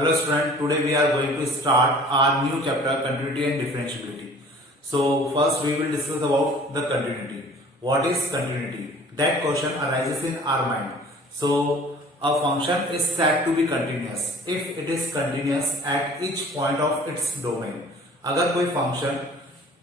Hello student, today we are going to start our new chapter continuity and differentiability. So first we will discuss about the continuity. What is continuity? That question arises in our mind. So a function is said to be continuous if it is continuous at each point of its domain. अगर कोई function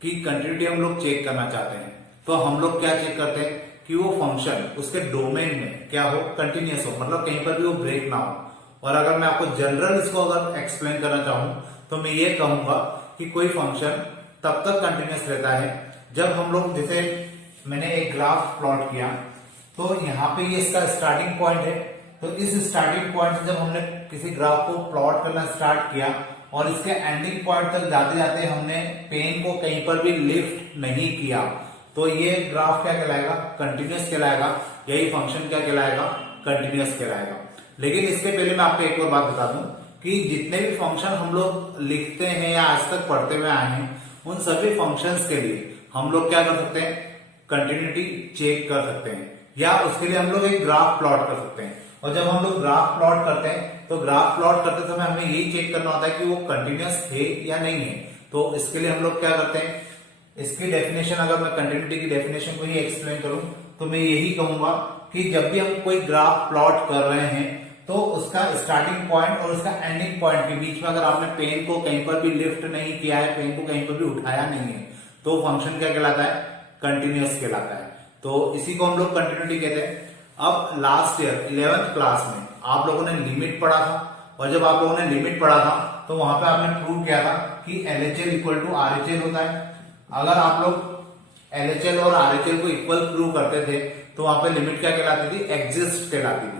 की continuity हम लोग check करना चाहते हैं तो हम लोग क्या चेक करते हैं कि वो फंक्शन उसके डोमेन में क्या हो, कंटिन्यूस हो, मतलब कहीं पर भी वो ब्रेक ना हो। और अगर मैं आपको जनरल इसको अगर एक्सप्लेन करना चाहूं तो मैं ये कहूंगा कि कोई फंक्शन तब तक कंटिन्यूस रहता है जब हम लोग, जैसे मैंने एक ग्राफ प्लॉट किया तो यहाँ पे ये इसका स्टार्टिंग पॉइंट है, तो इस स्टार्टिंग पॉइंट से जब हमने किसी ग्राफ को प्लॉट करना स्टार्ट किया और इसके एंडिंग पॉइंट तक जाते जाते हमने पेन को कहीं पर भी लिफ्ट नहीं किया तो ये ग्राफ क्या कहलाएगा, कंटिन्यूस कहलाएगा। यही फंक्शन क्या कहलाएगा, कंटिन्यूस कहलाएगा। लेकिन इसके पहले मैं आपको एक और बात बता दूं कि जितने भी फंक्शन हम लोग लिखते हैं या आज तक पढ़ते हुए आए हैं उन सभी फंक्शंस के लिए हम लोग क्या कर सकते हैं, कंटिन्यूटी चेक कर सकते हैं, या उसके लिए हम लोग एक ग्राफ प्लॉट कर सकते हैं। और जब हम लोग ग्राफ प्लॉट करते हैं तो ग्राफ प्लॉट करते समय हमें यही चेक करना होता है कि वो कंटिन्यूस है या नहीं है। तो इसके लिए हम लोग क्या करते हैं, इसकी डेफिनेशन, अगर मैं कंटिन्यूटी की डेफिनेशन को ही एक्सप्लेन करूं तो मैं यही कहूंगा कि जब भी हम कोई ग्राफ प्लॉट कर रहे हैं तो उसका स्टार्टिंग पॉइंट और उसका एंडिंग पॉइंट के बीच में अगर आपने पेन को कहीं पर भी लिफ्ट नहीं किया है, पेन को कहीं पर भी उठाया नहीं है, तो फंक्शन क्या कहलाता है, कंटिन्यूस कहलाता है। तो इसी को हम लोग कंटिन्यूटी कहते हैं। अब लास्ट ईयर 11th क्लास में आप लोगों ने लिमिट पढ़ा था, और जब आप लोगों ने लिमिट पढ़ा था तो वहां पे आपने प्रूव किया था कि LHL इक्वल टू RHL होता है। अगर आप लोग LHL और RHL को इक्वल प्रूव करते थे तो वहां पे लिमिट क्या कहलाती थी, एग्जिस्ट कहलाती थी।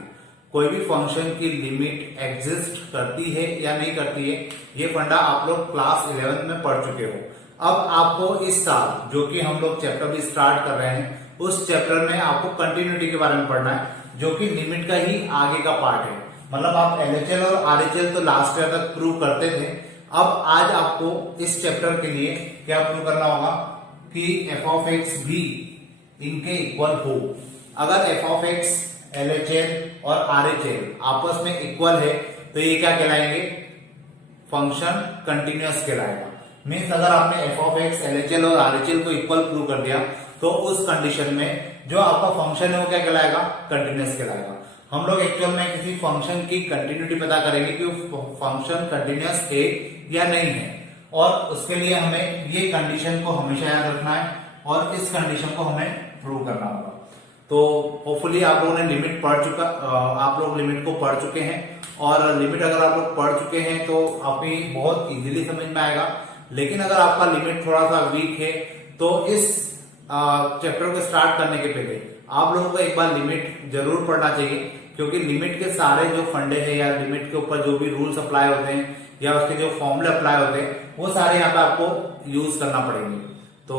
कोई भी फंक्शन की लिमिट एग्जिस्ट करती है या नहीं करती है, ये फंडा आप लोग क्लास 11 में पढ़ चुके हो। अब आपको इस साल जो कि हम लोग चैप्टर भी स्टार्ट कर रहे हैं उस चैप्टर में आपको कंटिन्यूटी के बारे में पढ़ना है, जो कि लिमिट का ही आगे का पार्ट है। मतलब आप LHL और RHL तो लास्ट ईयर तक प्रूव करते थे, अब आज आपको इस चैप्टर के लिए क्या प्रूव करना होगा कि f ऑफ x भी इनके इक्वल हो। अगर f ऑफ x LHL और RHL आपस में इक्वल है तो ये क्या कहलाएंगे, फंक्शन कंटिन्यूअस कहलाएगा। मीन्स अगर आपने f ऑफ x LHL और RHL को इक्वल प्रूव कर दिया तो उस कंडीशन में जो आपका फंक्शन है वो क्या कहलाएगा, कंटिन्यूअस कहलाएगा। हम लोग एक्चुअल में किसी फंक्शन की कंटिन्यूटी पता करेंगे कि वो फंक्शन कंटिन्यूअस है या नहीं है, और उसके लिए हमें ये कंडीशन को हमेशा याद रखना है और इस कंडीशन को हमें प्रूव करना होगा। तो होपफुली आप लोगों ने लिमिट पढ़ चुका, आप लोग लिमिट को पढ़ चुके हैं, और लिमिट अगर आप लोग पढ़ चुके हैं तो आपकी बहुत इजीली समझ में आएगा। लेकिन अगर आपका लिमिट थोड़ा सा वीक है तो इस चैप्टर को स्टार्ट करने के पहले आप लोगों को एक बार लिमिट जरूर पढ़ना चाहिए, क्योंकि लिमिट के सारे जो फंडे हैं या लिमिट के ऊपर जो भी रूल्स अप्लाई होते हैं या उसके जो फॉर्मूले अप्लाई होते हैं वो सारे यहाँ पे आपको यूज करना पड़ेंगे। तो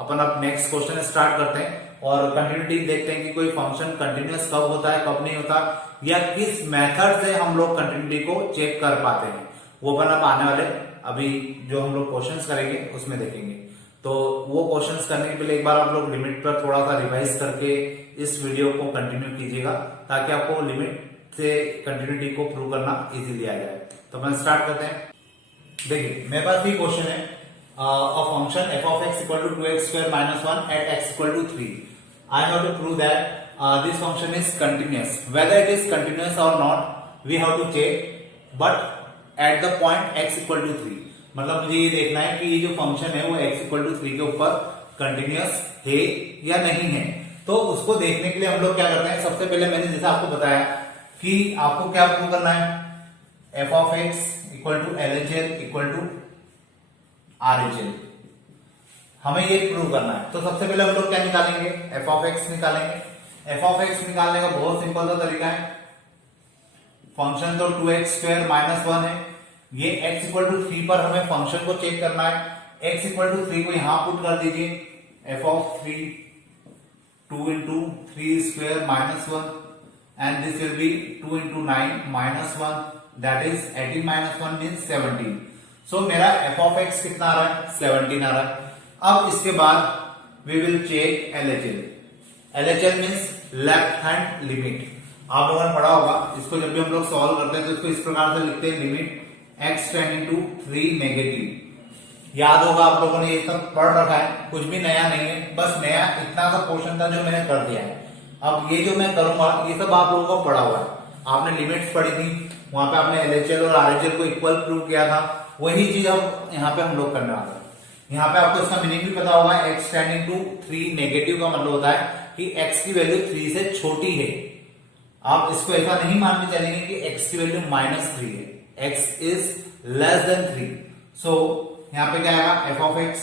अपन अब नेक्स्ट क्वेश्चन स्टार्ट करते हैं और कंटिन्यूटी देखते हैं कि कोई फंक्शन कंटिन्यूअस कब होता है कब नहीं होता, या किस मेथड से हम लोग कंटिन्यूटी को चेक कर पाते हैं। वो अपन अब आने वाले अभी जो हम लोग क्वेश्चंस करेंगे उसमें देखेंगे। तो वो क्वेश्चंस करने के पहले एक बार आप लोग लिमिट पर थोड़ा सा रिवाइज करके इस वीडियो को कंटिन्यू कीजिएगा, ताकि आपको लिमिट से कंटिन्यूटी को प्रूव करना इजीली आ जाए। तो अपन स्टार्ट करते हैं। देखिए मेरे पास भी क्वेश्चन है, a function f of x equal to 2x square minus 1 at x equal to 3. I have to prove that this function is continuous. Whether it is continuous or not, we have to check. But at the point x equal to 3, मतलब मुझे ये देखना है कि ये जो function है वो x equal to 3 के ऊपर कंटिन्यूअस है या नहीं है। तो उसको देखने के लिए हम लोग क्या करते हैं, सबसे पहले मैंने जैसा आपको बताया कि आपको क्या प्रूव करना है, f of x equal to LHL equal to RHL, हमें ये प्रूव करना है। तो सबसे पहले हम लोग क्या निकालेंगे, f of x निकालेंगे। f of x निकालने का बहुत सिंपल सा तरीका है, फंक्शन तो 2x स्क्वायर माइनस 1 है, ये x इक्वल टू 3 पर हमें फंक्शन को चेक करना है। x इक्वल टू 3 को यहां पुट कर दीजिए, f of 3 2 into 3 square minus 1 and this will be 2 into 9 minus 1, that is 18 minus 1 means 17. So मेरा f of x कितना आ रहा है, 17 आ रहा है। अब इसके बाद we will check LHL. LHL means left hand limit. आप लोगों ने पढ़ा होगा, इसको जब भी हम लोग सॉल्व करते हैं तो इसको इस प्रकार से लिखते हैं, limit x tending to 3 negative. याद होगा आप लोगों ने ये सब पढ़ रखा है, कुछ भी नया नहीं है, बस नया इतना सा पोर्शन था जो मैंने कर दिया है। अब ये जो मैं करूंगा ये सब आप लोगों को पढ़ा हुआ है, आपने लिमिट्स पढ़ी थी, वहां पे आपने एलएचएल और आरएचएल को इक्वल प्रूव किया था, वही चीज अब यहाँ पे हम लोग करने वाले हैं। यहाँ पे आपको इसका मीनिंग भी पता होगा, एक्स टेंडिंग टू 3 नेगेटिव का मतलब होता है कि एक्स की वैल्यू 3 से छोटी है। आप इसको ऐसा नहीं मानने चलेंगे कि एक्स की वैल्यू -3 है, x is less than 3। So यहाँ पे क्या आएगा, f of x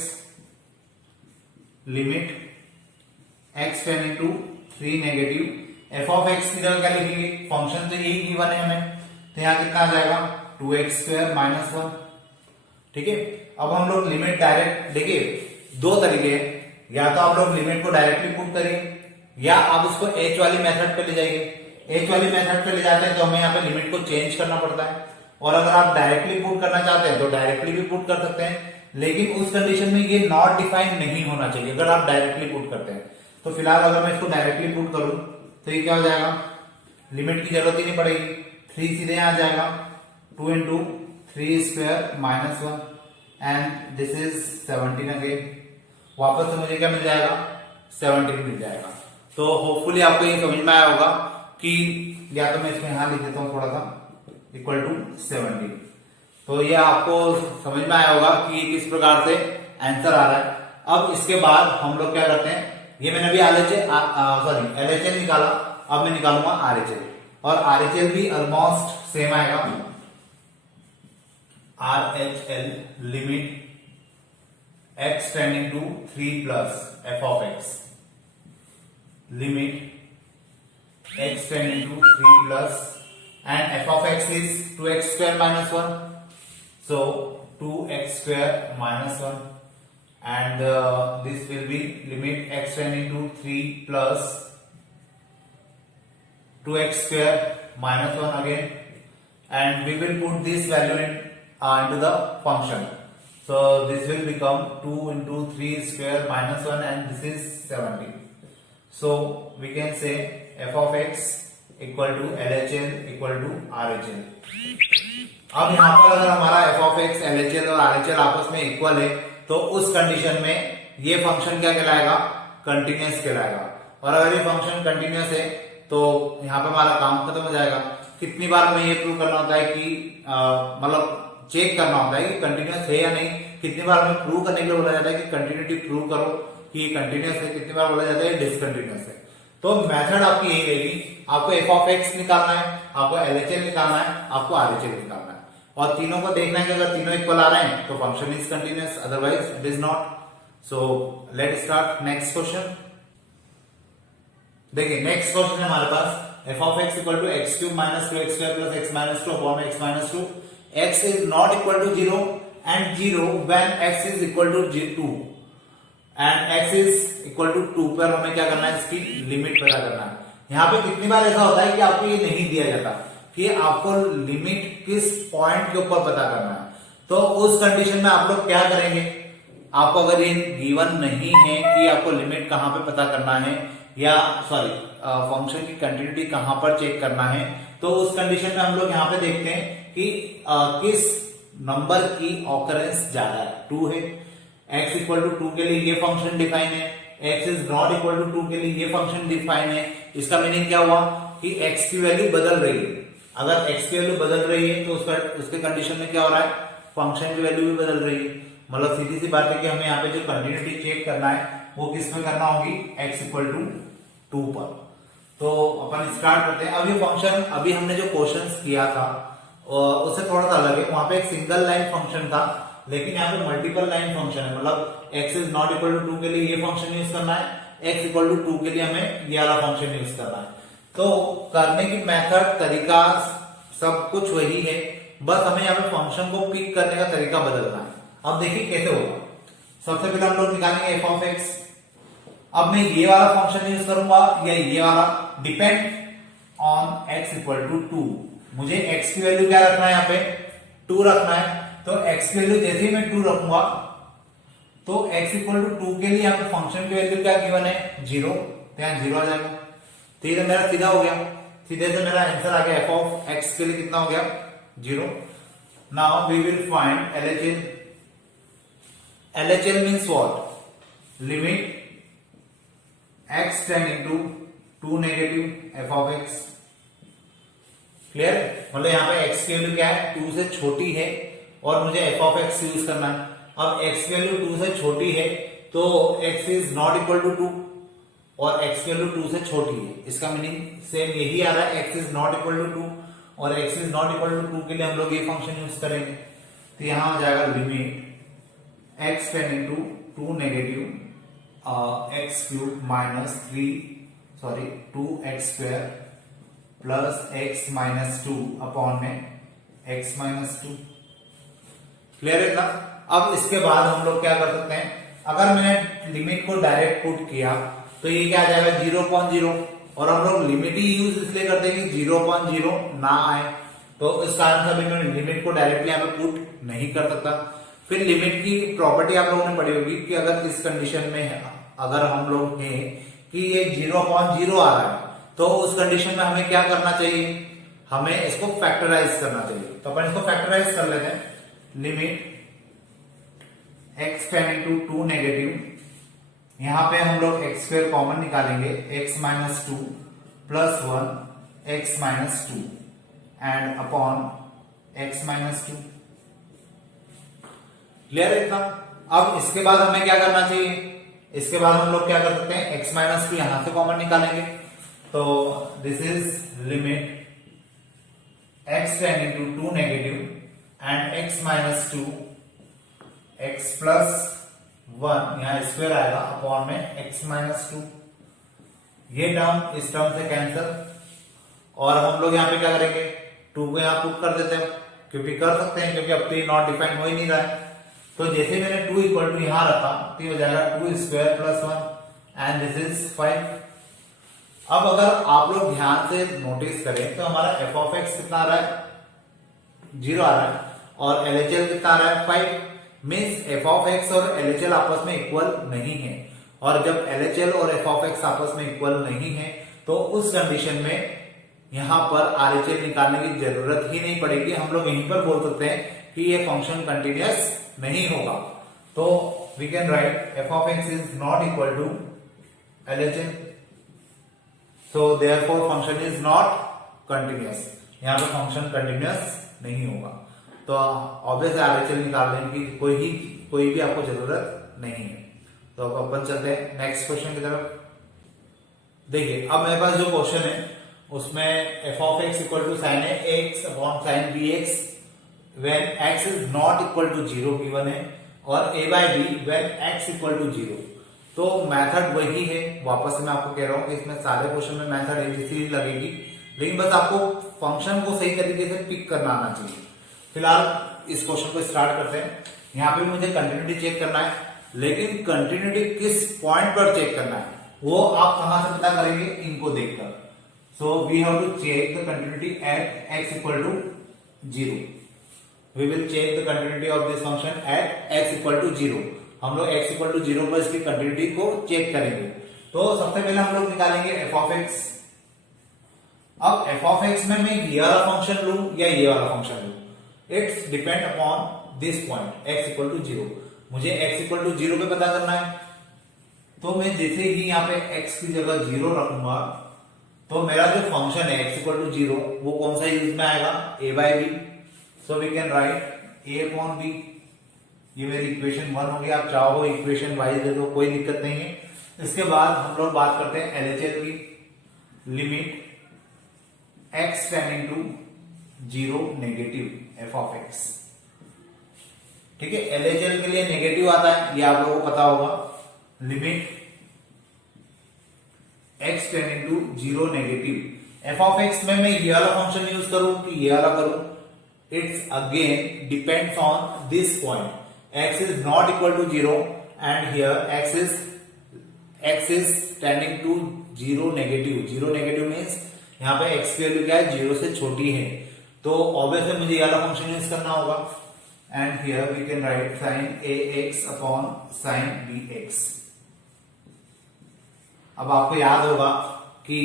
limit x tending to 3 negative, f of x की जगह क्या लिखेंगे, फंक्शन तो यही गिवन है हमें, तो यहाँ कितना आ जाएगा 2x² - 1। ठीक है, अब हम लोग लिमिट डायरेक्ट, देखिए दो तरीके हैं, या तो आप लोग लिमिट को डायरेक्टली पुट करिए या आप उसको एच वाली मेथड पे ले जाइए। एच वाली मेथड पे ले जाते हैं तो हमें यहाँ पे लिमिट को चेंज करना पड़ता है, और अगर आप डायरेक्टली पुट करना चाहते हैं तो डायरेक्टली भी पुट कर सकते हैं, लेकिन उस कंडीशन में ये नॉट डिफाइंड नहीं होना चाहिए अगर आप डायरेक्टली पुट करते हैं। तो फिलहाल अगर मैं इसको डायरेक्टली पुट करूं तो ये क्या हो जाएगा, लिमिट की जरूरत ही नहीं पड़ेगी, 3 सीधे आ जाएगा, 2 × 3² - 1 एंड दिस इज 17 अगेन, वापस से मुझे क्या मिल जाएगा, 17 मिल जाएगा। तो होपफुली आपको ये समझ में आया होगा कि, या तो मैं इसको यहां लिख देता हूं थोड़ा सा, इक्वल टू 17। तो ये आपको समझ में आया होगा कि किस प्रकार से आंसर आ रहा है। अब इसके बाद हम लोग क्या करते हैं, ये मैंने अभी एलएचएल निकाला, अब मैं निकालूंगा आरएचएल, और आरएचएल भी ऑलमोस्ट सेम आएगा। RHL limit x tending to 3 plus f of x, limit x tending to 3 plus and f of x is 2x² - 1, so 2x² - 1 and this will be limit x tending to 3 plus 2x² - 1 again, and we will put this value into the function. So this will become 2 × 3² - 1 and this is 17. So we can say f of x equal to LHL equal to RHL। अब यहाँ पर अगर हमारा f of x, LHL और RHL आपस में equal है तो उस कंडीशन में ये फंक्शन क्या कहलाएगा, कंटिन्यूअस कहलाएगा। और अगर ये फंक्शन कंटिन्यूअस है तो यहाँ पे हमारा काम खत्म हो जाएगा। कितनी बार हमें ये प्रूव करना होता है कि मतलब चेक करना होता है कि कंटिन्यूअस है या नहीं, कितनी बार हमें प्रूव करने के लिए बोला जाता है कि कंटिन्यूटी प्रूव करो कि कंटिन्यूअस है, कितनी बार बोला जाता है डिसकंटिन्यूअस है। तो मेथड आपकी यही रहेगी, आपको एफ ऑफ एक्स निकालना है, आपको एलएचएल निकालना है, आपको आरएचएल निकालना है, और तीनों को देखना है कि अगर तीनों इक्वल आ रहे हैं तो function is continuous, otherwise it is not. So let start next question. देखिए नेक्स्ट क्वेश्चन है हमारे पास, F of X equal to x³ - 2x² + x - 2 upon x - 2, x is not equal to 0 and 0 when x is equal to 2 and x is equal to 2 पर हमें क्या करना है, इसकी लिमिट पता करना है। यहाँ पे कितनी बार ऐसा होता है कि आपको ये नहीं दिया जाता कि आपको लिमिट किस पॉइंट के ऊपर पता करना है, तो उस कंडीशन में आप लोग क्या करेंगे, आपको अगर ये गिवन नहीं है कि आपको लिमिट कहां पे पता करना है या फंक्शन की कंटिन्यूटी कहां पर चेक करना है, तो उस कंडीशन में हम लोग यहाँ पे देखते हैं कि किस नंबर की ऑकरेंस ज्यादा है, 2 है, x इक्वल टू 2 के लिए ये फंक्शन डिफाइन है, x is not equal to 2 के लिए ये फंक्शन डिफाइन है। इसका मीनिंग क्या हुआ कि x की वैल्यू बदल रही है, अगर x की वैल्यू बदल रही है तो उसके कंडीशन में क्या हो रहा है, फंक्शन की वैल्यू भी बदल रही है। मतलब सीधी सी बात है कि हमें यहाँ पे जो कंटिन्यूटी चेक करना है वो किस में करना होगी, x इक्वल टू 2 पर। तो अपन स्टार्ट करते हैं। अब ये फंक्शन अभी हमने जो क्वेश्चंस किया था उससे थोड़ा सा अलग है, वहां पे एक सिंगल लाइन फंक्शन था, लेकिन यहाँ पे मल्टीपल लाइन फंक्शन है। मतलब x is not equal to 2 के लिए ये फंक्शन यूज करना है, x इक्वल टू 2 के लिए हमें ये वाला फंक्शन यूज करना है। तो करने की मेथड, तरीका सब कुछ वही है, बस हमें यहाँ पे फंक्शन को पिक करने का तरीका बदलना है। अब देखिए कैसे होगा। सबसे पहले हम लोग निकालेंगे एफ ऑफ एक्स। अब मैं ये वाला फंक्शन यूज करूंगा या ये वाला, depend on x equal to 2। मुझे x की वैल्यू क्या रखना है, यहाँ पे 2 रखना है। तो x की वैल्यू जैसे ही मैं 2 रखूंगा तो x इक्वल टू 2 के लिए यहाँ पे फंक्शन की वैल्यू क्या गिवन है, 0, तो यहाँ 0 आ जाएगा। तो ये तो मेरा सीधा हो गया। सीधे से मेरा आंसर आ गया एफ ऑफ एक्स के लिए कितना हो गया 0। Now we will find LHL। LHL means what, limit x tending to 2 negative f of x. Clear, मतलब यहाँ पे x की वैल्यू क्या है 2 से छोटी है और मुझे एफ ऑफ एक्स यूज करना है। अब x की वैल्यू 2 से छोटी है तो x is not equal to 2 और x की वैल्यू 2 से छोटी है, इसका मीनिंग सेम यही आ रहा है, x is not equal to 2 और x is not equal to 2 के लिए हम लोग ये फंक्शन यूज करेंगे। तो यहां हो जाएगा limit x tending to 2 negative x cube minus 2x square plus x minus 2 upon में x माइनस 2। क्लियर है ना। अब इसके बाद हम लोग क्या कर सकते हैं, अगर मैंने लिमिट को डायरेक्ट पुट किया तो ये क्या आ जाएगा 0.0 और हम लोग लिमिट ही यूज इसलिए करते हैं कि 0.0 ना आए, तो इस कारण से अभी मैं लिमिट को डायरेक्टली यहाँ पे पुट नहीं कर सकता। फिर लिमिट की प्रॉपर्टी आप लोगों ने पढ़ी होगी कि अगर इस कंडीशन में अगर हम लोग हैं कि ये 0.0 आ रहा है तो उस कंडीशन में हमें क्या करना चाहिए, हमें इसको फैक्टराइज करना चाहिए। तो अपन इसको फैक्टराइज कर लेते हैं। Limit x tending to 2 negative, यहां पे हम लोग x स्क्वायर कॉमन निकालेंगे, x minus 2 plus 1 x minus 2 and upon x minus 2। Clear है इतना। अब इसके बाद हमें क्या करना चाहिए, इसके बाद हम लोग क्या कर सकते हैं, x माइनस 2 यहां से कॉमन निकालेंगे, तो this is limit x tending to 2 negative and x minus 2 x plus 1 यहां स्क्वायर आएगा अपॉन में x माइनस 2। ये टर्म इस टर्म से कैंसिल और हम लोग यहाँ पे क्या करेंगे 2 को यहाँ पुट कर देते हैं, क्योंकि कर सकते हैं क्योंकि अब तो ये नॉट डिफाइन हो ही नहीं रहा है। तो जैसे मैंने 2 इक्वल टू यहां रखा तो ये हो जाएगा 2 square plus 1 and this is 5। अब अगर आप लोग ध्यान से नोटिस करें तो हमारा एफ ऑफ एक्स कितना आ रहा है 0 आ रहा है और LHL कितना आ रहा है 5। मीन्स एफ ऑफ एक्स और LHL आपस में इक्वल नहीं है, और जब LHL और एफ ऑफ एक्स आपस में इक्वल नहीं है तो उस कंडीशन में यहां पर RHL निकालने की जरूरत ही नहीं पड़ेगी। हम लोग यहीं पर बोल सकते हैं कि ये फंक्शन कंटिन्यूअस नहीं होगा। तो we can write f of x is not equal to LHL, so therefore function is not continuous. यहां पर फंक्शन कंटिन्यूअस नहीं होगा, तो ऑब्वियस RHL निकालने की कोई भी आपको जरूरत नहीं है। तो अब अपन चलते हैं नेक्स्ट क्वेश्चन की तरफ। देखिए अब मेरे पास जो क्वेश्चन है उसमें F of X equal to sine X upon sine B X when X is not equal to 0 given है, और A by B when X equal to 0। तो मेथड वही है, वापस मैं आपको कह रहा हूं कि इसमें सारे क्वेश्चन में मेथड एक लगेगी, लेकिन बस आपको फंक्शन को सही तरीके से पिक करना आना चाहिए। फिलहाल इस क्वेश्चन को स्टार्ट करते हैं। यहाँ पे मुझे कंटिन्यूटी चेक करना है, लेकिन कंटिन्यूटी किस पॉइंट पर चेक करना है वो आप कहां से पता करेंगे, इनको देखकर। So we have to check the continuity at x equal to 0। We will check the continuity of this function at x equal to 0। हम लोग x इक्वल टू 0 पर इसकी कंटिन्यूटी को चेक करेंगे। तो सबसे पहले हम लोग निकालेंगे एफ ऑफ एक्स। अब एफ ऑफ एक्स में मैं ये वाला फंक्शन लूं या ये वाला फंक्शन लूं, it's depend upon this point x equal to 0। मुझे x इक्वल टू 0 पे पता करना है, तो मैं जैसे ही यहाँ पे x की जगह 0 रखूंगा तो मेरा जो फंक्शन है x इक्वल टू 0 वो कौन सा यूज में आएगा, a by b. So we can write a upon b। ये मेरी इक्वेशन 1 होगी, आप चाहो इक्वेशन वाइज दे दो, कोई दिक्कत नहीं है। इसके बाद हम लोग बात करते हैं LHL की। Limit x tending to 0 negative f of x. ठीक है, LHL के लिए नेगेटिव आता है, ये आप लोगों को पता होगा। Limit x tending to 0 negative f of x में मैं ये वाला फंक्शन यूज करूं कि ये वाला करूं, it's again depends on this point. x is not equal to 0 and here x is tending to 0 negative. 0 negative means यहाँ पे x की वैल्यू क्या है, 0 से छोटी है, तो ऑब्वियसली मुझे ये वाला फंक्शन यूज करना होगा। And here we can write sine ax upon sine bx। अब आपको याद होगा कि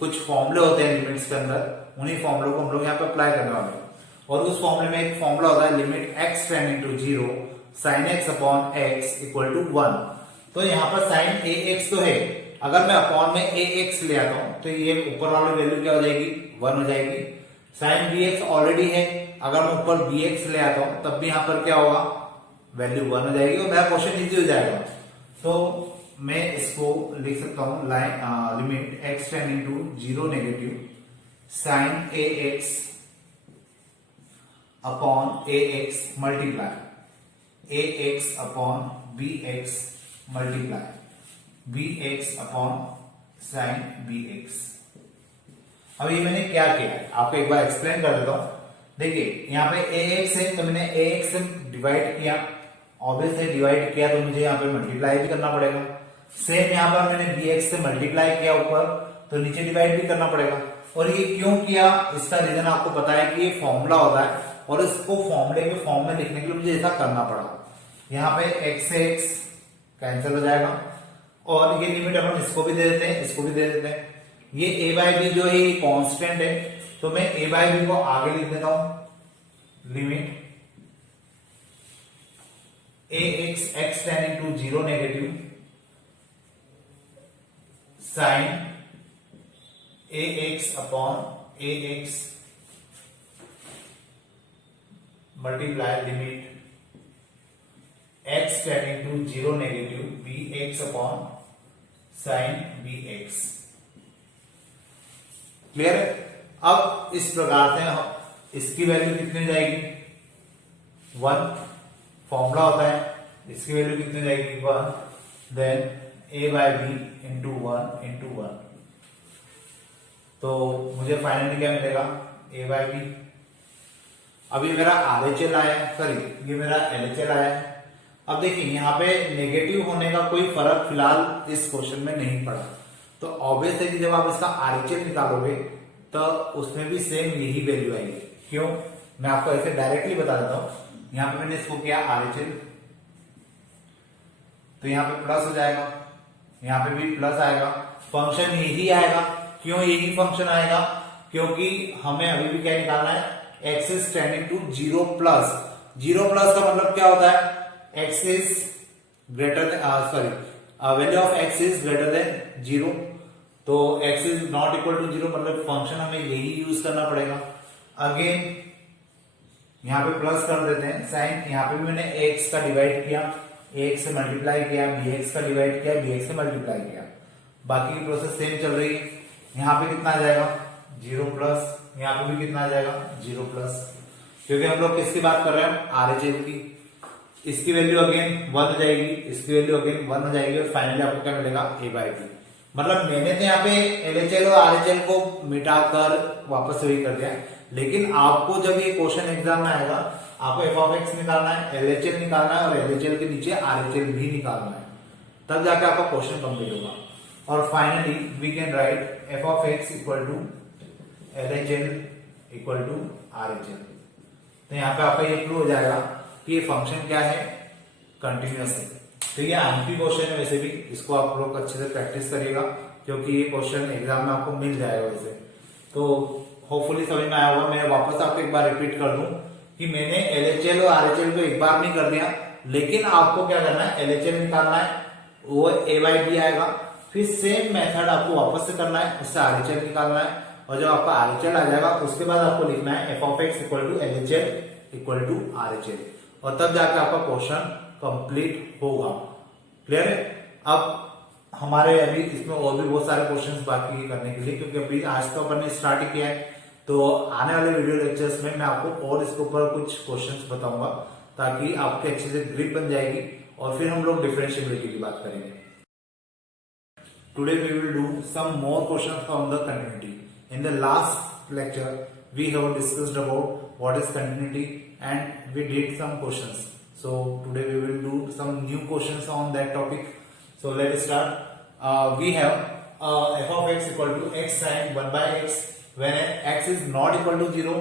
कुछ फॉर्मूले होते हैं लिमिट्स के अंदर, उन्हीं फॉर्मूलों को हम लोग यहाँ पे अप्लाई करने वाले हैं। और उस फॉर्मूले में एक फॉर्मूला होता है limit x tending to 0 sin x upon x equal to 1। तो यहाँ पर sin ax तो है, अगर मैं अपॉन में ax ले आता हूं तो ये ऊपर वाली वैल्यू क्या हो जाएगी, 1 हो जाएगी। sin bx ऑलरेडी है, अगर मैं ऊपर bx ले आता हूं तब भी यहाँ पर क्या होगा, वैल्यू 1 हो जाएगी और मेरा क्वेश्चन इजी हो जाएगा। तो मैं इसको लिख सकता हूं limit x tending to 0 negative sin ax upon ax multiply ax upon bx multiply bx upon sin bx। अब ये मैंने क्या किया है आपको एक बार एक्सप्लेन कर देता हूं। देखिए यहाँ पे ax है तो मैंने ax से डिवाइड किया, ऑब्वियसली डिवाइड किया तो मुझे यहाँ पे मल्टीप्लाई भी करना पड़ेगा। सेम यहाँ पर मैंने bx से मल्टीप्लाई किया ऊपर तो नीचे डिवाइड भी करना पड़ेगा। और ये क्यों किया, इसका रीजन आपको पता है कि ये फॉर्मूला होता है और इसको फॉर्मूले के फॉर्म में लिखने के लिए मुझे ऐसा करना पड़ा। यहाँ पे x से x कैंसिल हो जाएगा और ये लिमिट अपन इसको भी दे देते हैं, इसको भी दे देते हैं। ये a बाई बी जो है कांस्टेंट है तो मैं a बाई बी को आगे लिख देता हूं, limit ax x tending to 0 negative sin ax upon ax multiply limit x tending to 0 negative bx upon sin bx। Clear है। अब इस प्रकार से हम इसकी वैल्यू कितनी हो जाएगी, 1 फॉर्मूला होता है, इसकी वैल्यू कितनी हो जाएगी 1, then a by b into 1 into 1। तो मुझे फाइनली क्या मिलेगा, a बाई बी। अब ये मेरा RHL आया है, सॉरी ये मेरा LHL आया है। अब देखिए यहाँ पे नेगेटिव होने का कोई फर्क फिलहाल इस क्वेश्चन में नहीं पड़ा, तो ऑब्वियस है कि जब आप इसका RHL निकालोगे तो उसमें भी सेम यही वैल्यू आएगी। क्यों, मैं आपको ऐसे डायरेक्टली बता देता हूं। यहाँ पे मैंने इसको किया RHL तो यहाँ पे प्लस हो जाएगा, यहाँ पे भी प्लस आएगा, फंक्शन यही आएगा। क्यों यही फंक्शन आएगा, क्योंकि हमें अभी भी क्या निकालना है, x is tending to 0 plus. 0 plus का मतलब क्या होता है, x is greater sorry value of x is greater than 0। तो x is not equal to 0 मतलब फंक्शन हमें यही यूज करना पड़ेगा। अगेन यहाँ पे प्लस कर देते हैं साइन, यहाँ पे भी मैंने x का डिवाइड किया, ax से मल्टीप्लाई किया, bx का डिवाइड किया, bx से मल्टीप्लाई किया, बाकी की प्रोसेस सेम चल रही है। यहाँ पे कितना आ जाएगा 0 प्लस, यहाँ पे भी कितना आ जाएगा 0 प्लस, क्योंकि हम लोग किसकी बात कर रहे हैं, RHL की। इसकी वैल्यू अगेन 1 हो जाएगी, इसकी वैल्यू अगेन 1 हो जाएगी और फाइनली आपको क्या मिलेगा a बाई बी। मतलब मैंने तो यहाँ पे LHL और RHL को मिटाकर वापस वही कर दिया, लेकिन आपको जब ये क्वेश्चन एग्जाम में आएगा आपको f ऑफ x निकालना है, LHL निकालना है और LHL के नीचे RHL भी निकालना है, तब जाके आपका क्वेश्चन कंप्लीट होगा। और finally we can write f of x equal to LHL equal to RHL। तो यहाँ पे आपका ये प्रूव हो जाएगा कि ये फंक्शन क्या है, कंटिन्यूअस है। तो ये आईएमपी क्वेश्चन है, वैसे भी इसको आप लोग अच्छे से प्रैक्टिस करिएगा क्योंकि ये क्वेश्चन एग्जाम में आपको मिल जाएगा वैसे। तो होपफुली समझ में आया होगा। मैं वापस आपको एक बार रिपीट कर दूं कि मैंने LHL और RHL को एक बार नहीं कर दिया, लेकिन आपको क्या करना है, LHL निकालना है, वो a बाई बी आएगा, फिर सेम मेथड आपको वापस से करना है, उससे RHL निकालना है और जब आपका RHL आ जाएगा उसके बाद आपको लिखना है f of x equal to LHL equal to RHL और तब जाके आपका क्वेश्चन कंप्लीट होगा। क्लियर है। अब हमारे अभी इसमें और भी बहुत सारे क्वेश्चंस बाकी है करने के लिए, क्योंकि अभी आज तो अपन ने स्टार्ट ही किया है। तो आने वाले वीडियो लेक्चर्स में मैं आपको और इसके ऊपर कुछ क्वेश्चंस बताऊंगा ताकि आपके अच्छे से ग्रिप बन जाएगी और फिर हम लोग डिफरेंशिएबिलिटी की बात करेंगे। Today we will do some more questions from the continuity. In the last lecture we have discussed about what is continuity and we did some questions. So today we will do some new questions on that topic. So let's start. We have f of x equal to x sin 1 by x when x is not equal to 0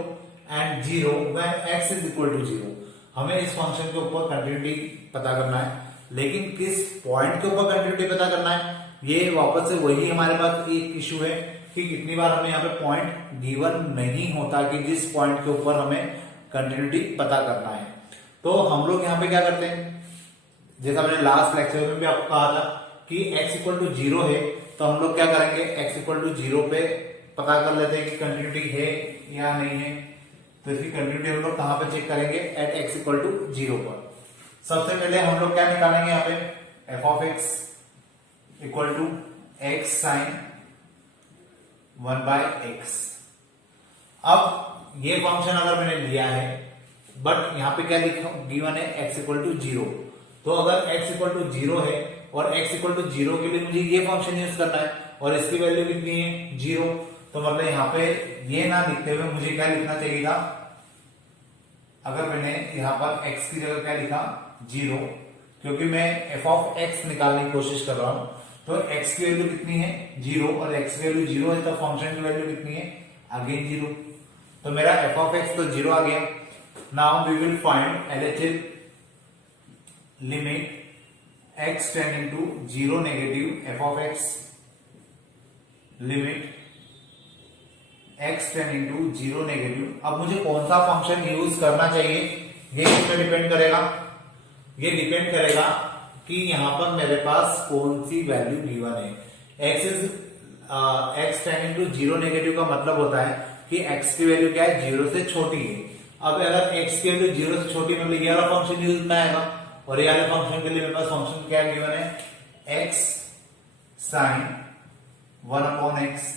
and 0 when x is equal to 0. हमें इस function के ऊपर continuity पता करना है, लेकिन किस point के ऊपर कंटिन्यूटी पता करना है, ये वापस से वही हमारे पास एक इशू है कि कितनी बार हमें यहाँ पे पॉइंट गिवन नहीं होता कि जिस पॉइंट के ऊपर हमें कंटिन्यूटी पता करना है। तो हम लोग यहाँ पे क्या करते हैं, जैसा मैंने लास्ट लेक्चर में भी आपको कहा था कि x इक्वल टू 0 है, तो हम लोग क्या करेंगे, x इक्वल टू 0 पे पता कर लेते हैं कि कंटिन्यूटी है या नहीं है। तो इसकी कंटिन्यूटी हम लोग कहां पे चेक करेंगे, एट x इक्वल टू 0 पर। सबसे पहले हम लोग क्या निकालेंगे यहाँ पे, f of x equal to x sine 1/x। अब ये फंक्शन अगर मैंने लिया है, बट यहाँ पे क्या लिखा गिवन है, x इक्वल टू 0। तो अगर x इक्वल टू 0 है और x इक्वल टू 0 के लिए मुझे ये फंक्शन यूज करना है और इसकी वैल्यू कितनी है, 0। तो मतलब यहाँ पे ये ना लिखते हुए मुझे क्या लिखना चाहिए था, अगर मैंने यहाँ पर x की जगह क्या लिखा, 0, क्योंकि मैं f ऑफ x निकालने की कोशिश कर रहा हूं। तो x की वैल्यू कितनी है, 0, और x की वैल्यू 0 है, तो फंक्शन की वैल्यू कितनी है, अगेन 0। तो मेरा f ऑफ x तो 0 आ गया। Now we will find LHS limit x tending to 0 negative f of x limit x tending to 0 negative. अब मुझे कौन सा फंक्शन यूज करना चाहिए, ये किस पे डिपेंड करेगा, ये डिपेंड करेगा कि यहां पर मेरे पास कौन सी वैल्यू गिवन है। x टेंडिंग टू 0 नेगेटिव का मतलब होता है कि x की वैल्यू क्या है, 0 से छोटी है। अब अगर x की वैल्यू 0 से छोटी मतलब ये वाला फंक्शन यूज में आएगा, और ये वाले फंक्शन के लिए मेरे पास फंक्शन क्या गिवन है, x साइन 1/x।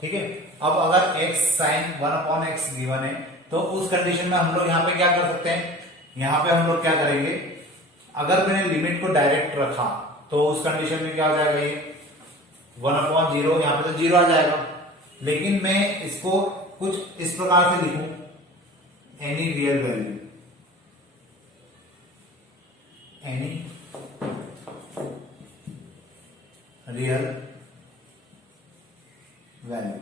ठीक है, अब अगर x साइन 1/x गिवन है, तो उस कंडीशन में हम लोग यहाँ पे क्या कर सकते हैं, यहाँ पे हम लोग क्या करेंगे, अगर मैंने लिमिट को डायरेक्ट रखा तो उस कंडीशन में क्या हो जाएगा, ये 1/0, यहाँ पे तो 0 आ जाएगा। लेकिन मैं इसको कुछ इस प्रकार से लिखूं, any real value, any real value,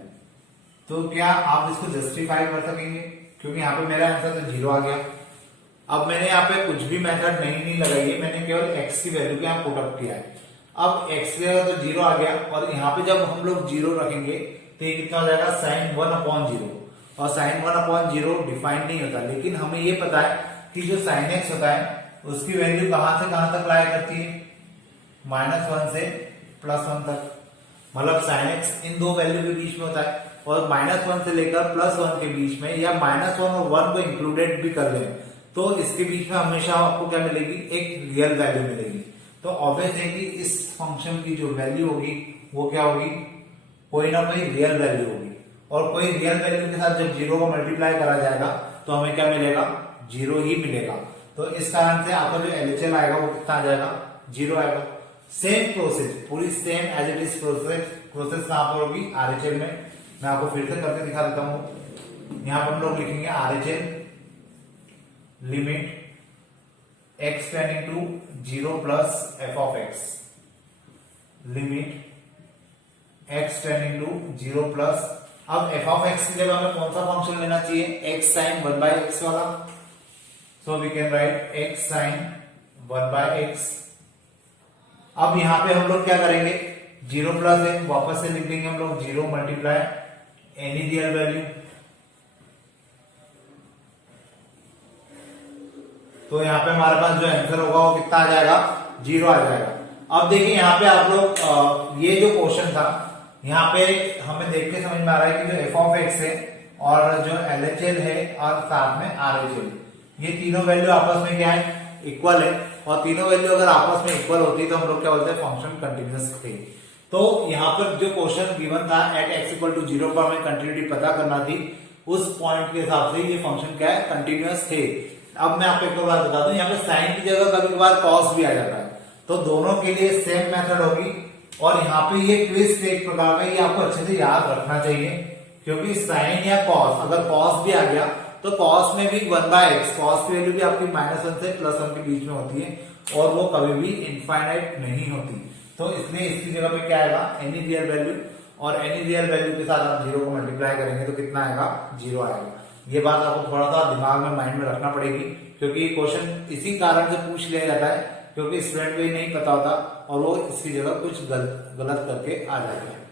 तो क्या आप इसको जस्टिफाई कर सकेंगे, क्योंकि यहाँ पे मेरा आंसर तो 0 आ गया। अब मैंने यहाँ पे कुछ भी मेथड नहीं लगाई है, मैंने केवल x की वैल्यू को यहाँ पुट अप किया है। अब x की जगह तो 0 आ गया, और यहाँ पे जब हम लोग 0 रखेंगे तो ये कितना हो जाएगा, साइन 1/0। और साइन 1/0 डिफाइंड नहीं होता, लेकिन हमें ये पता है कि जो साइन x होता है उसकी वैल्यू कहां से कहां तक लाया करती है, -1 से +1 तक। मतलब साइन x इन दो वैल्यू के बीच में होता है, और -1 से लेकर +1 के बीच में, या -1 और 1 को इंक्लूडेड भी कर लें, तो इसके बीच में हमेशा आपको क्या मिलेगी, एक रियल वैल्यू मिलेगी। तो ऑब्वियस है कि इस फंक्शन की जो वैल्यू होगी वो क्या होगी, कोई ना कोई रियल वैल्यू होगी, और कोई रियल वैल्यू के साथ जब 0 को मल्टीप्लाई करा जाएगा तो हमें क्या मिलेगा, 0 ही मिलेगा। तो इस कारण से आपका जो LHS आएगा वो कितना आ जाएगा, 0 आएगा। सेम प्रोसेस, पूरी same as it is process कहां पर होगी, RHS में। मैं आपको फिर से करके दिखा देता हूं। यहां पर हम लोग लिखेंगे RHS limit x tending to 0 plus f of x, limit x tending to 0 plus, अब f ऑफ x की जगह हमें कौन सा फंक्शन लेना चाहिए, x साइन 1/x वाला। So we can write x sine 1/x। अब यहां पे हम लोग क्या करेंगे, 0 प्लस है, वापस से लिख देंगे हम लोग 0 मल्टीप्लाई एनी रियल वैल्यू। तो यहाँ पे हमारे पास जो आंसर होगा वो कितना आ जाएगा, 0 आ जाएगा। अब देखिए यहाँ पे आप लोग ये जो क्वेश्चन था, यहाँ पे हमें देख के समझ में आ रहा है कि जो f ऑफ x है और जो LHS है और साथ में RHS, ये तीनों वैल्यू आपस में क्या है, इक्वल है। और तीनों वैल्यू अगर आपस में इक्वल होती है तो हम लोग क्या बोलते हैं, फंक्शन कंटिन्यूअस थे। तो यहाँ पर जो क्वेश्चन गिवन था एट x इक्वल टू 0 पर हमें कंटिन्यूटी पता करना थी, उस पॉइंट के हिसाब से ये फंक्शन क्या है, कंटिन्यूअस थे। अब मैं आपको एक और बात बता दूं, यहाँ पे साइन की जगह कभी कभार कॉस भी आ जाता है, तो दोनों के लिए सेम मेथड होगी। और यहाँ पे ये ट्विस्ट एक प्रकार का, ये आपको अच्छे से याद रखना चाहिए, क्योंकि साइन या कॉस, अगर कॉस भी आ गया तो कॉस में भी 1/x, कॉस की वैल्यू भी आपकी -1 से +1 के बीच में होती है, और वो कभी भी इनफाइनाइट नहीं होती। तो इसलिए इसकी जगह पे क्या आएगा, एनी रियल वैल्यू, और एनी रियल वैल्यू के साथ आप 0 को मल्टीप्लाई करेंगे तो कितना आएगा, 0 आएगा। ये बात आपको थोड़ा सा दिमाग में, माइंड में रखना पड़ेगी, क्योंकि ये क्वेश्चन इसी कारण से पूछ लिया जाता है, क्योंकि स्टूडेंट को ये नहीं पता होता और वो इसकी जगह कुछ गलत करके आ जाते हैं।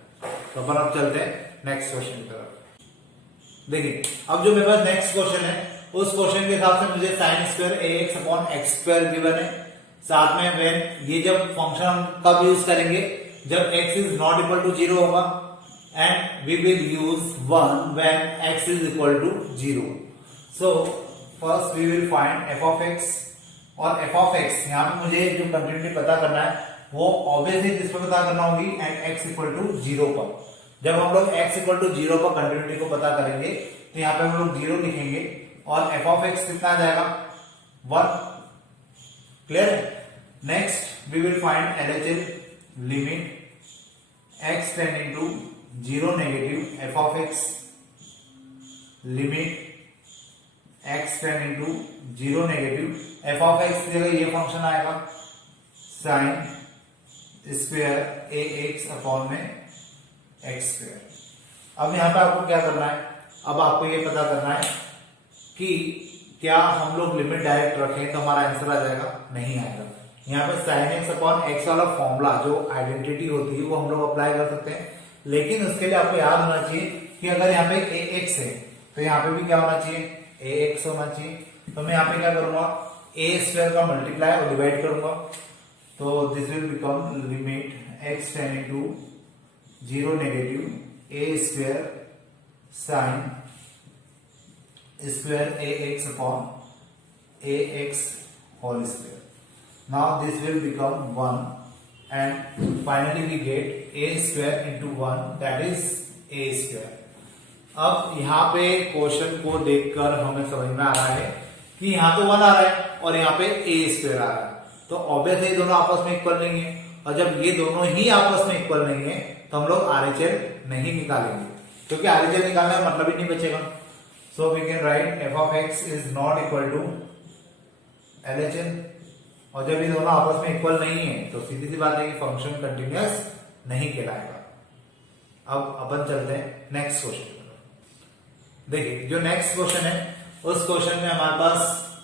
तो अपन अब चलते हैं नेक्स्ट क्वेश्चन की तरफ। देखिए अब जो मेरे पास नेक्स्ट क्वेश्चन है उस क्वेश्चन के हिसाब से मुझे साइन स्क्वायर ए x upon x square given है। साथ में व्हेन ये जब फंक्शन हम कब यूज करेंगे, जब x is not equal to 0 होगा, and we will use 1 when x is equal to 0। So first we will find f of x, और f ऑफ x यहाँ पे मुझे जो कंटिन्यूटी पता करना है वो ऑब्वियसली किस पर पता करना होगी, एट x इक्वल टू 0 पर। जब हम लोग x इक्वल टू 0 पर कंटिन्यूटी को पता करेंगे तो यहाँ पे हम लोग 0 लिखेंगे और f ऑफ x कितना आ जाएगा 1। क्लियर है। Next we will find LHS limit x tending to 0 negative f of x limit x tending to 0 negative f of x की जगह ये फंक्शन आएगा साइन स्क्वायर ए एक्स अपॉन में एक्स स्क्वायर। अब यहां पे आपको क्या करना है, अब आपको ये पता करना है कि क्या हम लोग लिमिट डायरेक्ट रखें तो हमारा आंसर आ जाएगा, नहीं आएगा। यहाँ पे साइन एक्स अपॉन एक्स वाला फॉर्मूला जो आइडेंटिटी होती है वो हम लोग अप्लाई कर सकते हैं, लेकिन उसके लिए आपको याद होना चाहिए कि अगर यहाँ पे ए एक्स है तो यहाँ पे भी क्या होना चाहिए, ए एक्स होना चाहिए। तो मैं यहाँ पे क्या करूंगा, ए स्क्वायर का मल्टीप्लाई और डिवाइड करूंगा, तो this will become limit x tending to 0 negative a square sine square ax upon ax whole square. Now this will become 1 and finally we get a square into 1 that is a square. अब यहाँ पे question को देखकर हमें समझ में आ रहा है कि यहाँ तो 1 आ रहा है और यहाँ पे a स्क्वायर आ रहा है, तो ऑब्वियसली ये दोनों आपस में इक्वल नहीं है, और जब ये दोनों ही आपस में इक्वल नहीं है तो हम लोग RHS नहीं निकालेंगे, क्योंकि RHS निकालने का मतलब ही नहीं बचेगा। So we can write f of x is not equal to LHS, और जब ये दोनों आपस में इक्वल नहीं है तो सीधी सी बात है कि फंक्शन कंटिन्यूअस नहीं कहलाएगा। अब अपन चलते हैं नेक्स्ट क्वेश्चन पर। देखिए जो नेक्स्ट क्वेश्चन है उस क्वेश्चन में हमारे पास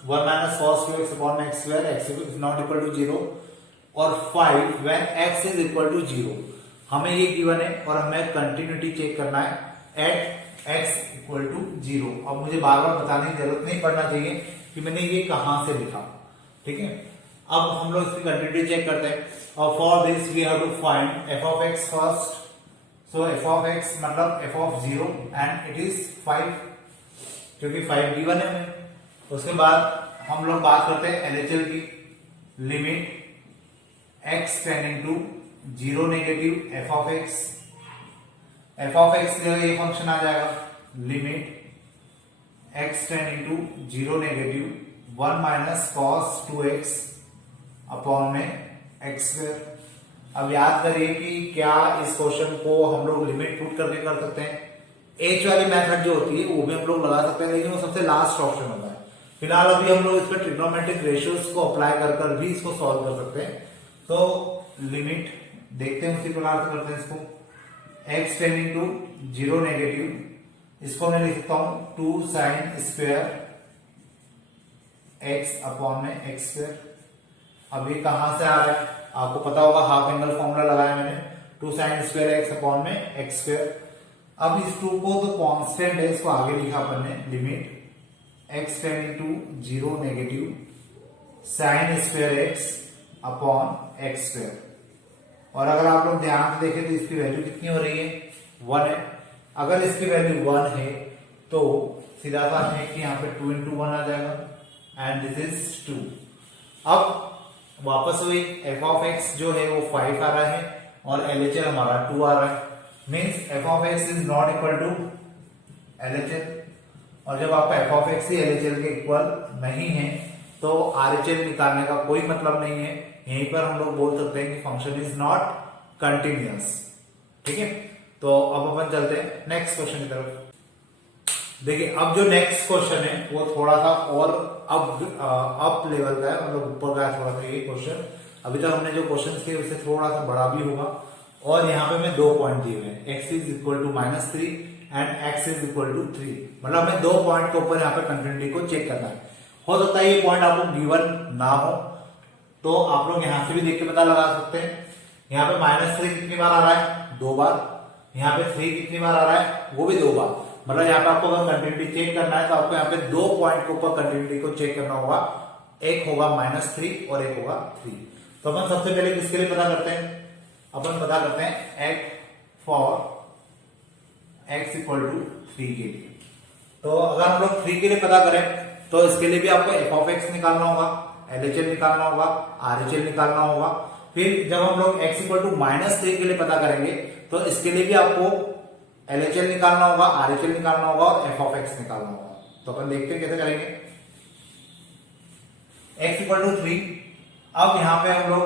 1 minus cos q x upon x square x is not equal to 0 और 5 when x is equal to 0 हमें ये गिवन है और हमें कंटिन्यूटी चेक करना है एट x इक्वल टू 0। अब मुझे बार बार बताने की जरूरत नहीं पड़ना चाहिए कि मैंने ये कहां से लिखा, ठीक है। अब हम लोग इसकी कंटिन्यूटी चेक करते हैं, और for this we have to find f of x first. So f of x मतलब f of 0 and it is 5, क्योंकि 5 गिवन है हमें। उसके बाद हम लोग बात करते हैं LHS की, limit x tending to 0 negative f of x की जगह ये फंक्शन आ जाएगा limit x tending to 0 negative 1 minus cos 2x upon में x स्क्वायर। अब याद करिए कि क्या इस क्वेश्चन को हम लोग लिमिट पुट करके कर सकते हैं, h वाली मेथड जो होती है वो भी हम लोग लगा सकते हैं, लेकिन वो सबसे लास्ट ऑप्शन होता है। फिलहाल अभी हम लोग इस पर ट्रिग्नोमेट्रिक रेशियोज को अप्लाई कर भी इसको सॉल्व कर सकते हैं। तो लिमिट देखते हैं उसी प्रकार से करते हैं इसको, x टेंडिंग टू 0 नेगेटिव, इसको मैं लिखता हूं 2 साइन स्क्वायर x अपॉन में x स्क्वायर। अब ये कहां से आ रहा है, आपको पता होगा हाफ एंगल फॉर्मूला लगाया मैंने, 2 साइन स्क्वायर x अपॉन में x स्क्वायर। अब इस 2 को तो कांस्टेंट है, इसको आगे लिखा अपन ने, limit x tending to 0 negative sine square x upon x square. और अगर आप लोग ध्यान से देखें तो इसकी वैल्यू कितनी हो रही है, 1 है। अगर इसकी वैल्यू 1 है तो सीधा सा है कि यहाँ पे 2 into 1 आ जाएगा एंड दिस इज 2। अब वापस वही f ऑफ x जो है वो 5 आ रहा है और LHS हमारा 2 आ रहा है, means f of x is not equal to LHS। और जब आपका f ऑफ x ही LHS के इक्वल नहीं है तो RHS निकालने का कोई मतलब नहीं है। यहीं पर हम लोग बोल सकते हैं कि फंक्शन इज नॉट कंटिन्यूअस, ठीक है। तो अब अपन चलते हैं नेक्स्ट क्वेश्चन की तरफ। देखिए अब जो नेक्स्ट क्वेश्चन है वो थोड़ा सा और अप लेवल का है, मतलब ऊपर का है थोड़ा सा ये क्वेश्चन। अभी तक हमने जो क्वेश्चन किए उससे थोड़ा सा बड़ा भी होगा, और यहाँ पे मैं 2 पॉइंट दिए हुए हैं, x is equal to -3 and x is equal to 3, मतलब हमें 2 पॉइंट के ऊपर यहाँ पे कंटिन्यूटी को चेक करना है। हो सकता है ये पॉइंट आपको गिवन ना हो तो आप लोग यहां से भी देख के पता लगा सकते हैं। यहाँ पे -3 कितनी बार आ रहा है, 2 बार, यहाँ पे 3 कितनी बार आ रहा है, वो भी 2 बार। मतलब यहाँ पे आपको अगर कंटिन्यूटी चेक करना है तो आपको यहाँ पे 2 पॉइंट के ऊपर कंटिन्यूटी को चेक करना होगा, एक होगा -3 और एक होगा 3। तो अपन सबसे पहले किसके लिए पता करते हैं, अपन पता करते हैं x for x equal to 3 के लिए। तो अगर हम लोग 3 के लिए पता करें तो इसके लिए भी आपको एफ ऑफ एक्स निकालना होगा, एलएचएल निकालना होगा, आरएचएल निकालना होगा। फिर जब हम लोग x इक्वल टू -3 के लिए पता करेंगे तो इसके लिए भी आपको एलएचएल निकालना होगा, आरएचएल निकालना होगा और एफ ऑफ एक्स निकालना होगा। तो अपन देखते हैं कैसे करेंगे। x इक्वल टू 3, अब यहां पे हम लोग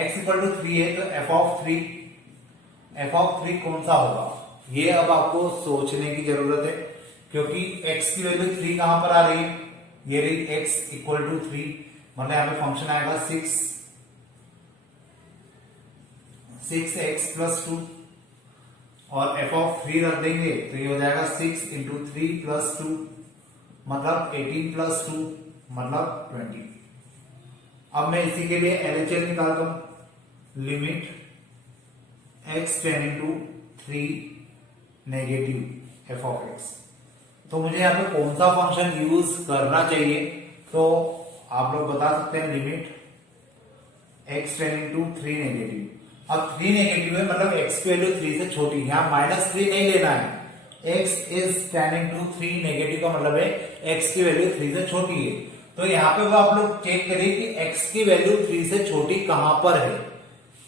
x इक्वल टू 3 है तो एफ ऑफ 3 कौन सा होगा, ये अब आपको सोचने की जरूरत है, क्योंकि x की वैल्यू 3 कहां पर आ रही है, ये रही x इक्वल टू 3, मतलब यहां पे फंक्शन आएगा 6x प्लस 2 और एफ ऑफ 3 रख देंगे तो ये हो जाएगा 6 इंटू 3 प्लस 2 मतलब 18 प्लस 2 मतलब 20। अब मैं इसी के लिए एलएचएल निकालता हूं, limit x tending to 3 negative f of x. तो मुझे यहाँ पे कौन सा फंक्शन यूज करना चाहिए, तो आप लोग बता सकते हैं limit x tending to 3 negative. अब 3 नेगेटिव है मतलब x की वैल्यू 3 से छोटी, यहाँ -3 नहीं लेना है, x is tending to 3 negative का मतलब है x की वैल्यू 3 से छोटी है। तो यहाँ पे वो आप लोग चेक करिए कि x की वैल्यू 3 से छोटी कहां पर है।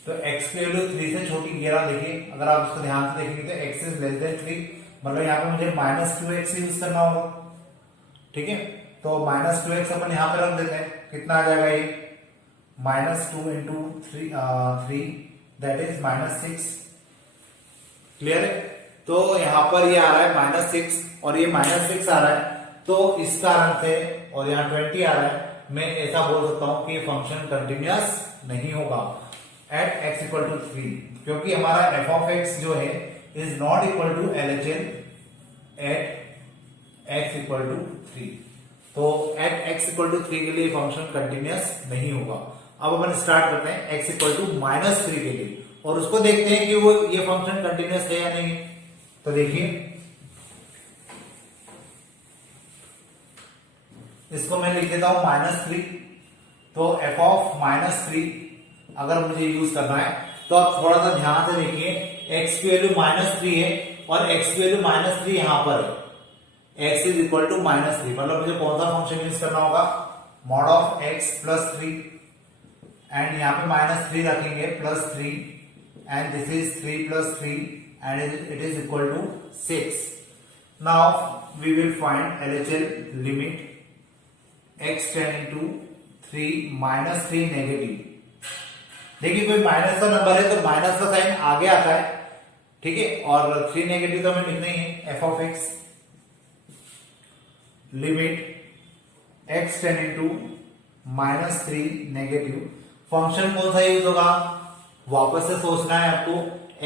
तो x की वैल्यू 3 से छोटी ये रहा, देखिए अगर आप इसको ध्यान से देखेंगे तो x इज लेस देन 3, मतलब यहाँ पे मुझे -2x यूज करना होगा। ठीक है, तो -2x अपन यहाँ पे रख देते हैं, कितना आ जाएगा ये -2 इंटू 3 दैट इज -6। क्लियर है, तो यहां पर ये आ रहा है -6 और ये -6 आ रहा है, तो इस कारण से और यहाँ 20 आ रहा है, मैं ऐसा बोल सकता हूं कि फंक्शन कंटिन्यूअस नहीं होगा एट x इक्वल टू 3, क्योंकि हमारा एफ ऑफ एक्स जो है is not equal to LHL at x equal to 3। तो एट x इक्वल टू 3 के लिए फंक्शन कंटिन्यूअस नहीं होगा। अब अपन स्टार्ट करते हैं x इक्वल टू -3 के लिए और उसको देखते हैं कि वो ये फंक्शन कंटिन्यूअस है या नहीं है। तो देखिए इसको मैं लिख देता हूं -3, तो एफ ऑफ -3 अगर मुझे यूज करना है तो आप थोड़ा सा ध्यान से देखिए, x की वैल्यू -3 है और x की वैल्यू -3 यहां पर है, x इज इक्वल टू -3, मतलब मुझे कौन सा फंक्शन यूज करना होगा, mod of x plus 3 and यहाँ पे -3 रखेंगे +3 and this is 3 plus 3 and it is equal to 6। Now we will find LHL limit x tending to 3 -3 negative. देखिए कोई माइनस का नंबर है तो माइनस का साइन आगे आता है, ठीक है, और 3 नेगेटिव तो हमें लिखना ही है। F of x limit x tending to -3 negative, function कौन सा यूज होगा, वापस से सोचना है आपको,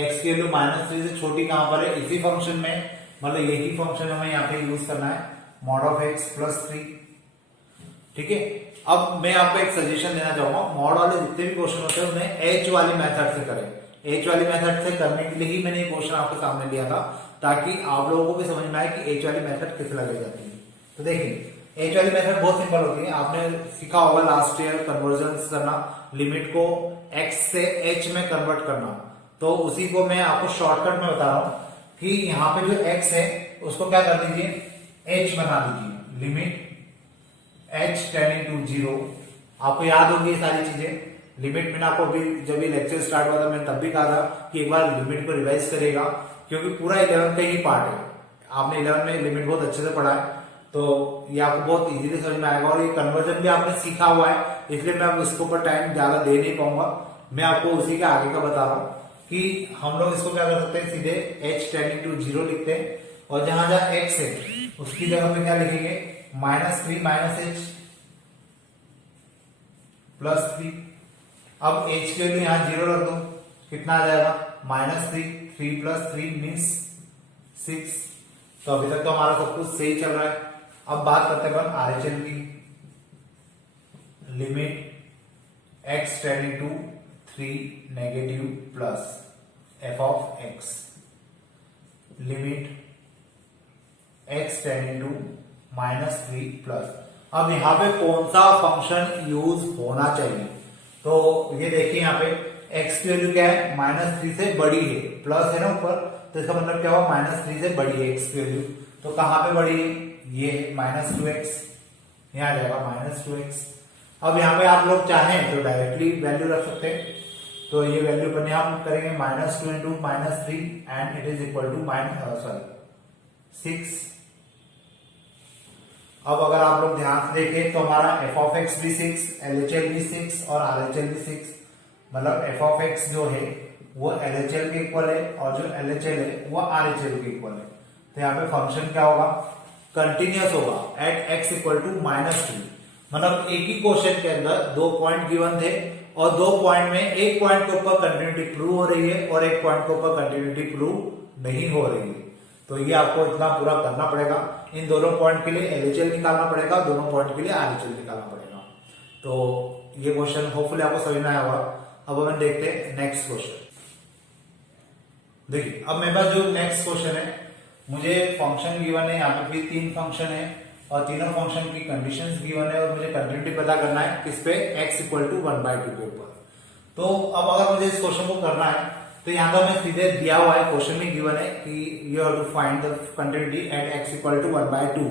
x की वैल्यू -3 से छोटी कहां पर है, इसी फंक्शन में, मतलब यही फंक्शन हमें यहाँ पे यूज करना है, मॉड ऑफ x प्लस 3। ठीक है, अब मैं आपको एक सजेशन देना चाहूंगा, मॉड वाले जितने भी क्वेश्चन होते हैं उन्हें एच वाली मेथड से करें। एच वाली मेथड से करने के लिए ही मैंने ये क्वेश्चन आपके सामने लिया था, ताकि आप लोगों को भी समझ में आए कि एच वाली मेथड किस लगाई जाती है। तो देखिए एच वाली मेथड बहुत सिंपल होती है, आपने सीखा होगा लास्ट ईयर कन्वर्जन करना, लिमिट को एक्स से एच में कन्वर्ट करना, तो उसी को मैं आपको शॉर्टकट में बता रहा हूं कि यहाँ पे जो एक्स है उसको क्या कर दीजिए, एच बना दीजिए, लिमिट h टेंडिंग टू 0। आपको याद होगी ये सारी चीजें, लिमिट मैंने आपको अभी जब भी लेक्चर स्टार्ट हुआ था मैंने तब भी कहा था कि एक बार लिमिट को रिवाइज करेगा, क्योंकि पूरा 11 का ही पार्ट है, आपने 11 में लिमिट बहुत अच्छे से पढ़ा है, तो ये आपको बहुत इजीली समझ में आएगा, और ये कन्वर्जन भी आपने सीखा हुआ है, इसलिए मैं अब इसके ऊपर टाइम ज्यादा दे नहीं पाऊंगा, मैं आपको उसी के आगे का बता रहा हूँ कि हम लोग इसको क्या कर सकते हैं, सीधे h टेंडिंग टू 0 लिखते हैं, और जहां जहां x है उसकी जगह पे क्या लिखेंगे, -3 -h प्लस 3। अब h के लिए यहां 0 रख दो, कितना आ जाएगा, -3 प्लस 3 मीन्स 6। तो अभी तक तो हमारा सब कुछ सही चल रहा है। अब बात करते हैं अपन आरएचएल की, limit x tending to 3 negative plus f of x. Limit x tending to -3 plus. अब यहाँ पे कौन सा फंक्शन यूज होना चाहिए, तो ये देखिए यहाँ पे x की वैल्यू क्या है, -3 से बड़ी है, प्लस है ना ऊपर, तो इसका मतलब क्या हुआ, -3 से बड़ी है x की वैल्यू। तो कहां पे बड़ी है, ये -2x, यहाँ आ जाएगा -2x। अब यहाँ पे आप लोग चाहें तो डायरेक्टली वैल्यू रख सकते हैं, तो ये वैल्यू करने हम करेंगे -2 into -3 and it is equal to 6। अब अगर आप लोग ध्यान से देखें तो हमारा f(x) भी 6, LHL भी 6 और RHL भी 6, मतलब f(x) जो है वो LHL के इक्वल है और जो LHL है वो RHL के इक्वल है। तो यहाँ पे फंक्शन क्या होगा, कंटिन्यूअस होगा एट x इक्वल टू -2। मतलब एक ही क्वेश्चन के अंदर 2 पॉइंट गिवन थे और 2 पॉइंट में एक पॉइंट के ऊपर कंटिन्यूटी प्रूव हो रही है और एक पॉइंट के ऊपर कंटिन्यूटी प्रूव नहीं हो रही है। तो ये आपको इतना पूरा करना पड़ेगा, इन दोनों पॉइंट के लिए LHL निकालना पड़ेगा, दोनों पॉइंट के लिए RHL निकालना पड़ेगा। तो ये क्वेश्चन होपफुली आपको समझ में आया होगा। अब हम देखते हैं नेक्स्ट क्वेश्चन। देखिए अब मेरे पास जो नेक्स्ट क्वेश्चन है, मुझे फंक्शन गिवन है, यहाँ पे भी 3 फंक्शन है और तीनों फंक्शन की कंडीशंस गिवन है और मुझे कंटिन्यूटी पता करना है किस पे, x इक्वल टू 1/2 के ऊपर। तो अब अगर मुझे इस क्वेश्चन को करना है तो यहाँ तो हमें सीधे दिया हुआ है, क्वेश्चन में गिवन है कि you have to find the continuity at x equal to 1/2।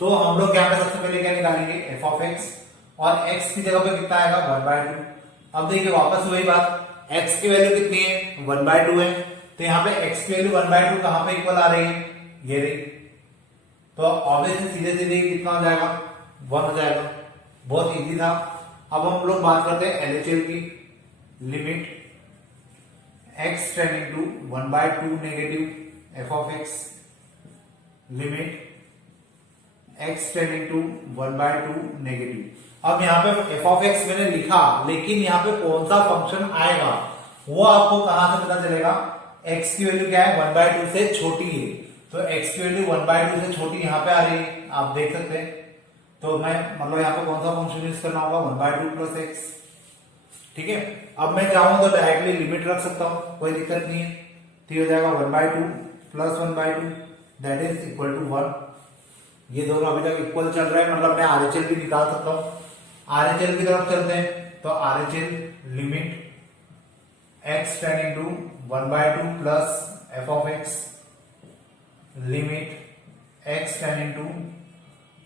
तो हम लोग यहाँ पे सबसे पहले क्या निकालेंगे, f(x) और x की जगह पे कितना आएगा, 1/2। अब देखिए वापस वही बात, x की वैल्यू कितनी है, 1/2 है, तो यहाँ पे x की वैल्यू 1/2 कहां पे इक्वल आ रही है, ये रही। तो ऑब्वियसली सीधे सीधे कितना हो जाएगा, 1 हो जाएगा, बहुत इजी था। अब हम लोग बात करते हैं LHL की, limit x tending to 1/2 negative f(x), limit x tending to 1/2 negative. अब यहाँ पे f(x) मैंने लिखा, लेकिन यहाँ पे कौन सा फंक्शन आएगा वो आपको कहां से पता चलेगा, x की वैल्यू क्या है, 1/2 से छोटी है, तो x की वैल्यू 1/2 से छोटी यहाँ पे आ रही है, आप देख सकते हैं। तो मैं मतलब यहाँ पे कौन सा फंक्शन यूज करना होगा, 1/2 प्लस x, ठीक है। अब मैं चाहूं तो डायरेक्टली लिमिट रख सकता हूं, कोई दिक्कत नहीं है। तो ये हो जाएगा 1/2 plus 1/2 that is equal to 1। ये दोनों अभी तक इक्वल चल रहा है, मतलब मैं RHL भी निकाल सकता हूं। RHL की तरफ चलते हैं, तो RHL limit x tending to 1/2 plus f(x), limit x tending to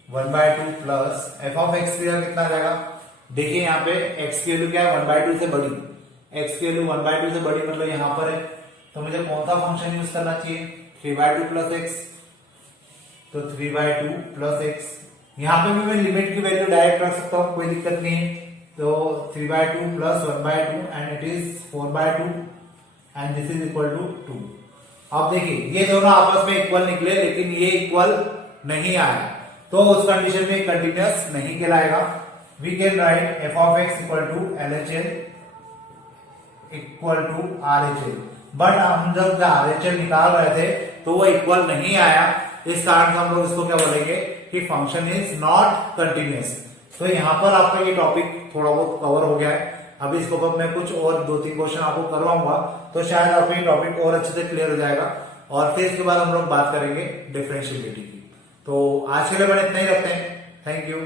1/2 plus f(x) की जगह कितना आ जाएगा, देखिए यहाँ पे x की वैल्यू क्या है, 1/2 से बड़ी, x की वैल्यू 1/2 से बड़ी मतलब यहाँ पर है, तो मुझे कौन सा फंक्शन यूज करना चाहिए, 3/2 प्लस x। तो 3/2 प्लस x, यहाँ पे भी मैं लिमिट की वैल्यू डायरेक्ट रख सकता हूँ, कोई दिक्कत नहीं है। तो 3/2 plus 1/2 and it is 4/2 and this is equal to 2। अब देखिए ये दोनों आपस में इक्वल निकले, लेकिन ये इक्वल नहीं आया, तो उस कंडीशन में कंटिन्यूअस नहीं कहलाएगा। We can write f(x) equal to LHL equal to RHL, but हम जब RHL निकाल रहे थे तो वो इक्वल नहीं आया, इस कारण से हम लोग इसको क्या बोलेंगे कि फंक्शन इज नॉट कंटिन्यूअस। तो यहाँ पर आपका ये टॉपिक थोड़ा बहुत कवर हो गया है। अभी इसको पर मैं कुछ और 2-3 क्वेश्चन आपको करवाऊंगा, तो शायद आपको ये टॉपिक और अच्छे से क्लियर हो जाएगा, और फिर इसके बाद हम लोग बात करेंगे डिफरेंशिएबिलिटी की। तो आज के लिए बस इतना ही रखते हैं, थैंक यू।